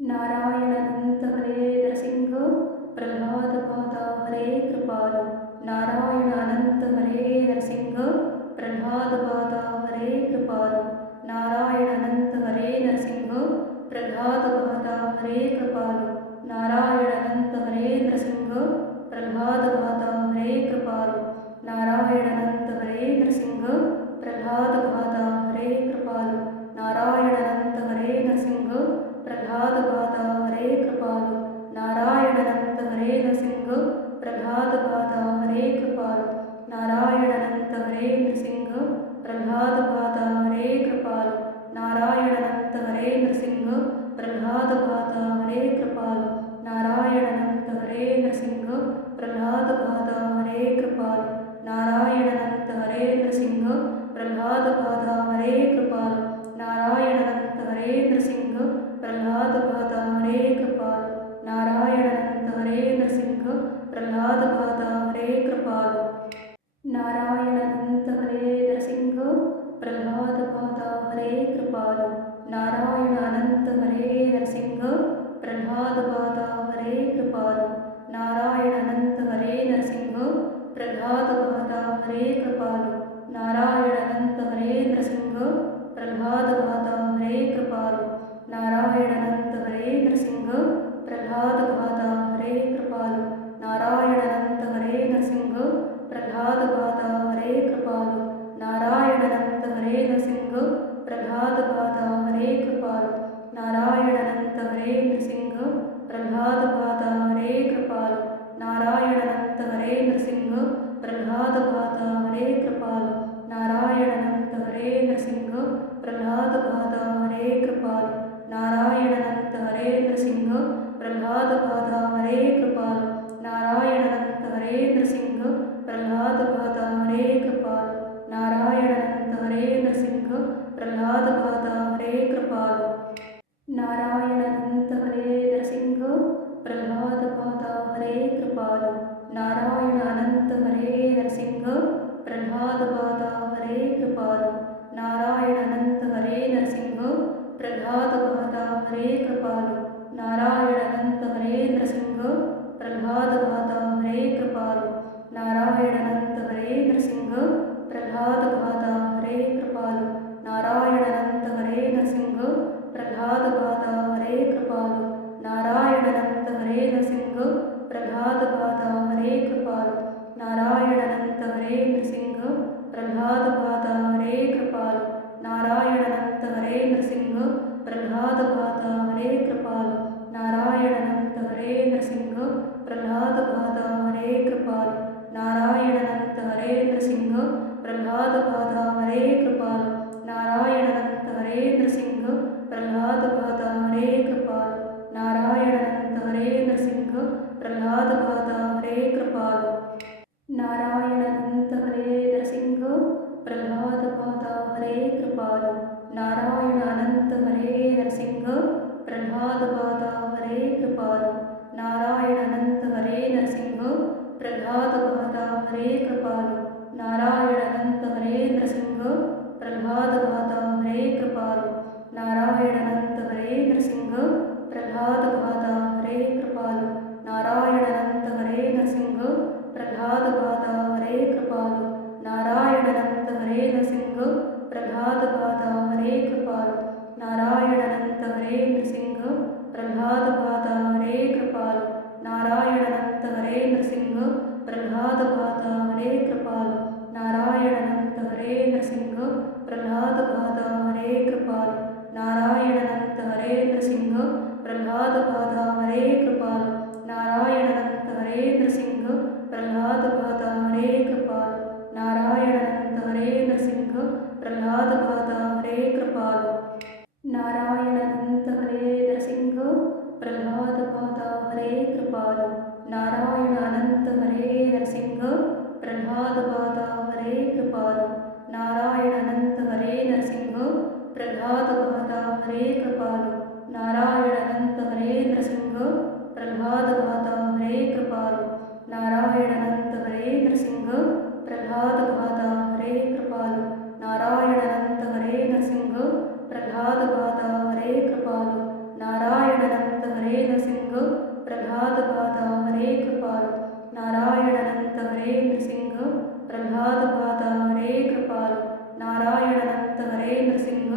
नारायण अनंत हरे नरसिंह प्रह्लाद पाता हरे कृपालु। नारायण अनंत हरे नरसिंह प्रह्लाद पाता हरे कृपालु। नारायण अनंत हरे नरसिंह प्रह्लाद पाता हरे कृपालु। नारायण अनंत हरे नरसिंह प्रह्लाद पाता हरे कृपालु। नारायण अनंत हरे नरसिंह प्रह्लाद पाता हरे कृपालु। नारायण अनंत हरे नरसिंह प्रह्लाद पाता हरे कृपालु। नारायण अनंत हरे नरसिंह प्रह्लाद पाता हरे कृपालु। नारायण अनंत हरे नरसिंह प्रह्लाद पाता हरे कृपालु। नारायण अनंत हरे नरसिंह प्रह्लाद पाता हरे कृपालु। नारायण अनंत हरे नरसिंह प्रह्लाद पाता हरे कृपालु। नारायण अनंत हरे नरसिंह प्रह्लाद पाता हरे कृपालु। नारायण अनंत हरे नरसिंह प्रह्लाद पाता हरे कृपालु। नारायण अनंत हरे नरसिंह प्रह्लाद पाता हरे कृपालु। नारायण अनंत हरे नरसिंह प्रह्लाद पाता हरे कृपालु। नारायण अनंत हरे नरसिंह प्रह्लाद पाता हरे कृपालु। नारायण अनंत हरे नरसिंह प्रह्लाद पाता हरे कृपालु। नारायण अनंत हरे नरसिंह प्रह्लाद पाता हरे कृपालु। नारायण अनंत हरे नरसिंह प्रह्लाद पाता हरे कृपालु। नारायण अनंत हरे नरसिंह प्रह्लाद पाता हरे कृपालु। नारायण अनंत हरे नरसिंह प्रह्लाद पाता हरे कृपालु। नारायण अनंत हरे नरसिंह प्रह्लाद पाता हरे कृपालु। नारायण अनंत हरे नरसिंह प्रह्लाद पाता हरे कृपालु। नारायण अनंत हरे नरसिंह प्रह्लाद पाता हरे कृपालु। नारायण अनंत हरे नरसिंह प्रह्लाद पाता हरे कृपालु। नारायण अनंत हरे नरसिंह प्रह्लाद पाता हरे कृपालु। नारायण अनंत हरे नरसिंह प्रह्लाद पाता हरे कृपालु। नारायण अनंत हरे नरसिंह प्रह्लाद पाता हरे कृपालु। नारायण अनंत हरे नरसिंह प्रह्लाद पाता हरे कृपालु। नारायण अनंत हरे नरसिंह प्रह्लाद पाता हरे कृपालु। नारायण अनंत हरे नरसिंह प्रह्लाद पाता हरे कृपालु। नारायण अनंत हरे नरसिंह प्रह्लाद पाता हरे कृपालु। नारायण अनंत हरे नरसिंह प्रह्लाद पाता हरे कृपालु। नारायण अनंत हरे नरसिंह प्रह्लाद पाता हरे कृपालु। नारायण अनंत हरे नरसिंह प्रह्लाद पाता हरे कृपालु। नारायण अनंत हरे नरसिंह प्रह्लाद पाता हरे कृपालु। नारायण अनंत हरे नरसिंह प्रह्लाद पाता हरे कृपालु। नारायण अनंत हरे नरसिंह प्रह्लाद पाता हरे कृपालु। नारायण अनंत हरे नरसिंह प्रह्लाद पाता हरे कृपालु। नारायण अनंत हरे नरसिंह प्रह्लाद पाता हरे कृपालु। नारायण अनंत हरे नरसिंह प्रह्लाद पाता हरे कृपालु। नारायण अनंत हरे नरसिंह प्रह्लाद पाता हरे कृपालु। नारायण अनंत हरे नरसिंह प्रह्लाद पाता हरे कृपालु। नारायण अनंत हरे नरसिंह प्रह्लाद पाता हरे कृपालु। नारायण अनंत हरे नरसिंह प्रह्लाद पाता हरे कृपालु। नारायण अनंत हरे नरसिंह प्रह्लाद पाता हरे कृपालु। नारायण अनंत हरे नरसिंह प्रह्लाद पाता हरे कृपालु। नारायण अनंत हरे नरसिंह प्रह्लाद पाता हरे कृपालु। नारायण अनंत हरे नरसिंह प्रह्लाद पाता हरे कृपालु। नारायण अनंत हरे नरसिंह प्रह्लाद पाता हरे कृपालु। नारायण अनंत हरे नरसिंह प्रह्लाद पाता हरे कृपालु। नारायण अनंत हरे नरसिंह प्रह्लाद पाता हरे कृपालु। नारायण अनंत हरे नरसिंह प्रह्लाद पाता हरे कृपालु। नारायण अनंत हरे नरसिंह प्रह्लाद पाता हरे कृपालु। नारायण अनंत हरे नरसिंह प्रह्लाद पाता हरे कृपालु। नारायण अनंत हरे नरसिंह प्रह्लाद पाता हरे कृपालु। नारायण अनंत हरे नरसिंह प्रह्लाद पाता हरे कृपालु। नारायण अनंत हरे नरसिंह प्रह्लाद पाता हरे कृपालु। नारायण अनंत हरे नरसिंह प्रह्लाद पाता हरे कृपालु। नारायण अनंत हरे नृसिंह प्रह्लाद पाता हरे कृपालु नारायण अनंत हरे नृसिंह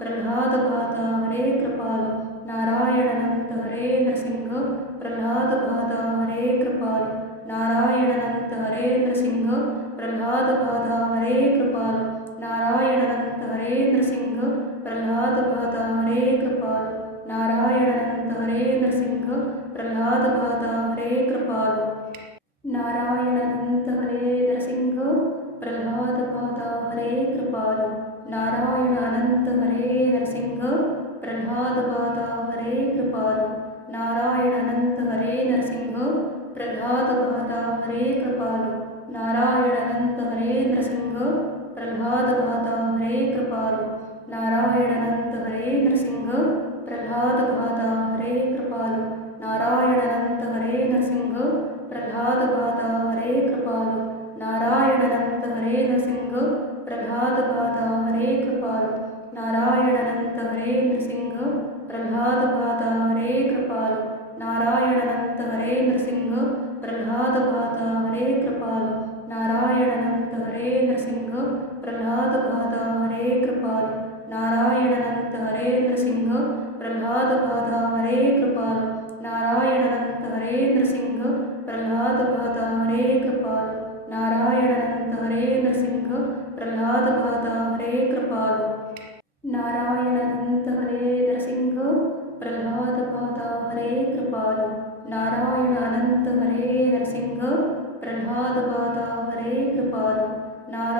प्रह्लाद पाता हरे कृपालु नारायण अनंत हरे नृसिंह प्रह्लाद पाता हरे कृपालु नारायण अनंत हरे नृसिंह प्रह्लाद पाता हरे कृपालु नारायण अनंत हरे नृसिंह प्रह्लाद पाता हरे कृपालु नारायण अनंत हरे नृसिंह प्रह्लाद पाता हरे कृपालु नारायण अनंत हरे नृसिंह प्रह्लाद पाता हरे कृपालु नारायण अनंत हरे नृसिंह प्रह्लाद पाता हरे कृपालु नारायण अनंत हरे नृसिंह प्रह्लाद पाता हरे कृपालु नारायण अनंत हरे नृसिंह प्रह्लाद पाता हरे कृपालु नारायण अनंत हरे नृसिंह प्रह्लाद पाता हरे कृपालु नारायण अनंत हरे नृसिंह प्रह्लाद पाता हरे कृपालु नारायण अनंत हरे नृसिंह प्रह्लाद पाता हरे कृपालु नारायण अनंत हरे नृसिंह प्रह्लाद पाता हरे कृपालु नारायण अनंत हरे नृसिंह प्रह्लाद पाता हरे कृपालु नारायण अनंत हरे नृसिंह प्रह्लाद पाता हरे कृपालु नारायण अनंत हरे नृसिंह प्रह्लाद पाता हरे कृपालु नारायण अनंत हरे नृसिंह प्रह्लाद पाता हरे कृपालु नारायण अनंत हरे नृसिंह प्रह्लाद पाता हरे कृपालु नारायण अनंत हरे नृसिंह प्रह्लाद पाता हरे कृपालु नारायण अनंत हरे नृसिंह प्रह्लाद पाता हरे कृपालु नारायण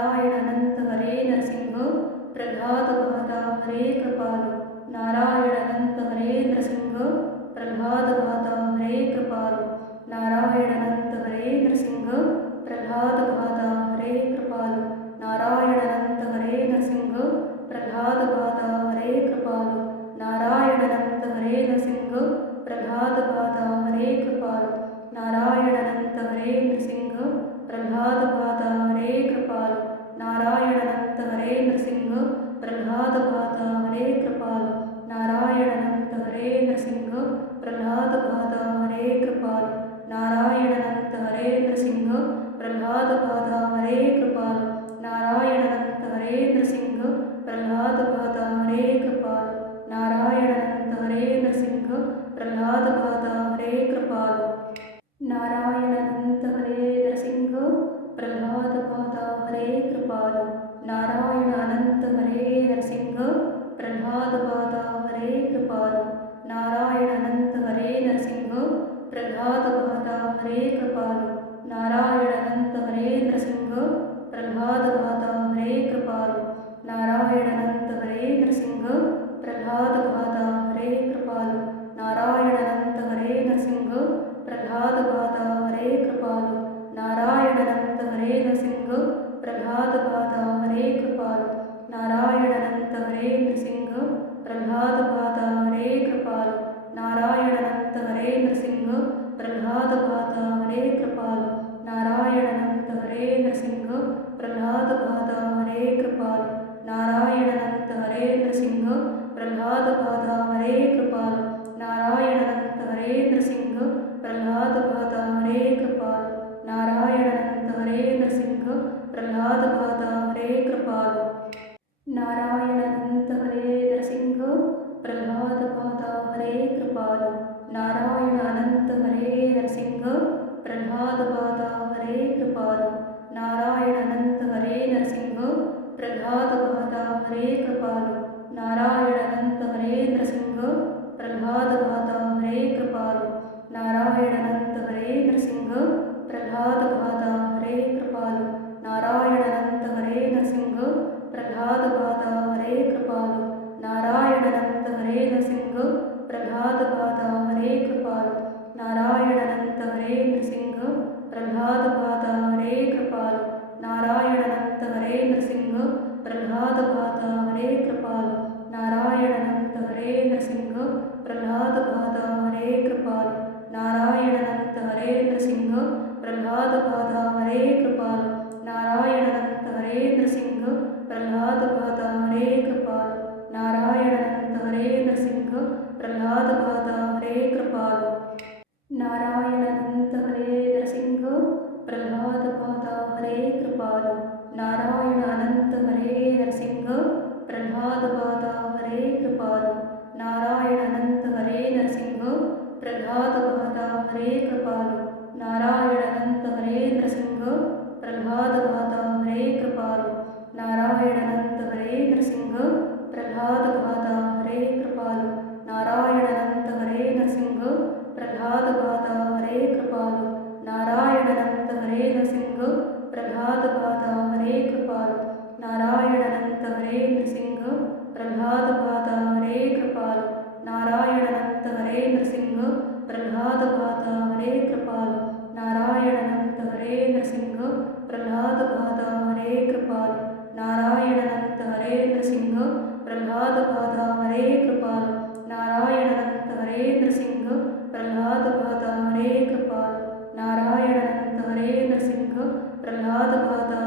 अनंत हरे नृसिंह प्रह्लाद पाता हरे कृपालु नारायण अनंत हरे नृसिंह प्रह्लाद पाता हरे कृपालु नारायण अनंत हरे नृसिंह प्रह्लाद पाता हरे कृपालु नारायण अनंत हरे नृसिंह प्रह्लाद पाता हरे कृपालु नारायण अनंत हरे नृसिंह प्रह्लाद पाता हरे कृपालु नारायण अनंत हरे नृसिंह प्रह्लाद पाता हरे कृपालु नारायण अनंत हरे नृसिंह प्रह्लाद पाता हरे कृपालु नारायण अनंत हरे नृसिंह प्रह्लाद पाता हरे कृपालु नारायण अनंत हरे नृसिंह प्रह्लाद पाता हरे कृपालु नारायण अनंत हरे नृसिंह प्रह्लाद पाता हरे कृपालु नारायण अनंत हरे नृसिंह प्रह्लाद पाता हरे कृपालु नारायण अनंत हरे नृसिंह प्रह्लाद पाता हरे कृपालु नारायण अनंत हरे नृसिंह प्रह्लाद पाता हरे कृपालु नारायण अनंत हरे नृसिंह प्रह्लाद पाता हरे कृपालु नारायण अनंत हरे नृसिंह प्रह्लाद पाता हरे कृपालु नारायण अनंत हरे नृसिंह प्रह्लाद पाता हरे कृपालु नारायण अनंत हरे नृसिंह प्रह्लाद पाता हरे कृपालु नारायण अनंत हरे नृसिंह प्रह्लाद पाता हरे कृपालु नारायण अनंत हरे नृसिंह प्रह्लाद पाता हरे कृपालु नारायण अनंत हरे नृसिंह प्रह्लाद पाता हरे कृपालु नारायण अनंत हरे नृसिंह प्रह्लाद पाता हरे कृपालु नारायण अनंत हरे नृसिंह प्रह्लाद पाता हरे कृपालु नारायण अनंत हरे नृसिंह प्रह्लाद पाता हरे कृपालु नारायण अनंत हरे नृसिंह प्रह्लाद पाता हरे कृपालु नारायण अनंत हरे नृसिंह प्रह्लाद पाता हरे कृपालु नारायण अनंत हरे नृसिंह प्रह्लाद पाता हरे कृपालु नारायण अनंत हरे नृसिंह प्रह्लाद पाता हरे कृपालु नारायण अनंत हरे नृसिंह प्रह्लाद पाता हरे कृपालु नारायण अनंत हरे नृसिंह प्रह्लाद पाता हरे कृपालु नारायण अनंत हरे नृसिंह प्रह्लाद पाता हरे कृपालु नारायण अनंत हरे नृसिंह प्रह्लाद पाता हरे कृपालु नारायण अनंत हरे नृसिंह प्रह्लाद पाता हरे कृपालु नारायण अनंत हरे नृसिंह प्रह्लाद पाता हरे कृपालु नारायण अनंत हरे नृसिंह प्रह्लाद पाता हरे कृपालु नारायण अनंत हरे नृसिंह प्रह्लाद पाता हरे कृपालु नारायण अनंत हरे नृसिंह प्रह्लाद पाता हरे कृपालु नारायण अनंत हरे नृसिंह प्रह्लाद पाता हरे कृपालु नारायण अनंत हरे नृसिंह प्रह्लाद पाता हरे कृपालु नारायण अनंत हरे नरसिंह प्रह्लाद बहता हरे कृपालु नारायण अनंत हरे नरसिंह प्रह्लाद बहता हरे कृपालु नारायण अनंत हरे नरसिंह प्रह्लाद बहता हरे कृपालु नारायण अनंत हरे नरसिंह प्रह्लाद बहता हरे कृपालु नारायण अनंत हरे नरसिंह प्रह्लाद बहता हरे कृपालु नारायण अनंत हरे नरसिंह प्रह्लाद बहता हरे कृपालु नारायण अनंत हरे नरसिंह प्रह्लाद बहता हरे कृपालु नारायण अनंत हरे नरसिंह प्रह्लाद बहता हरे कृपालु नारायण अनंत हरे नरसिंह प्रह्लाद बहता हरे कृपालु नारायण अनंत हरे नरसिंह प्रह्लाद बहता हरे कृपालु नारायण अनंत हरे नरसिंह प्रह्लाद बहता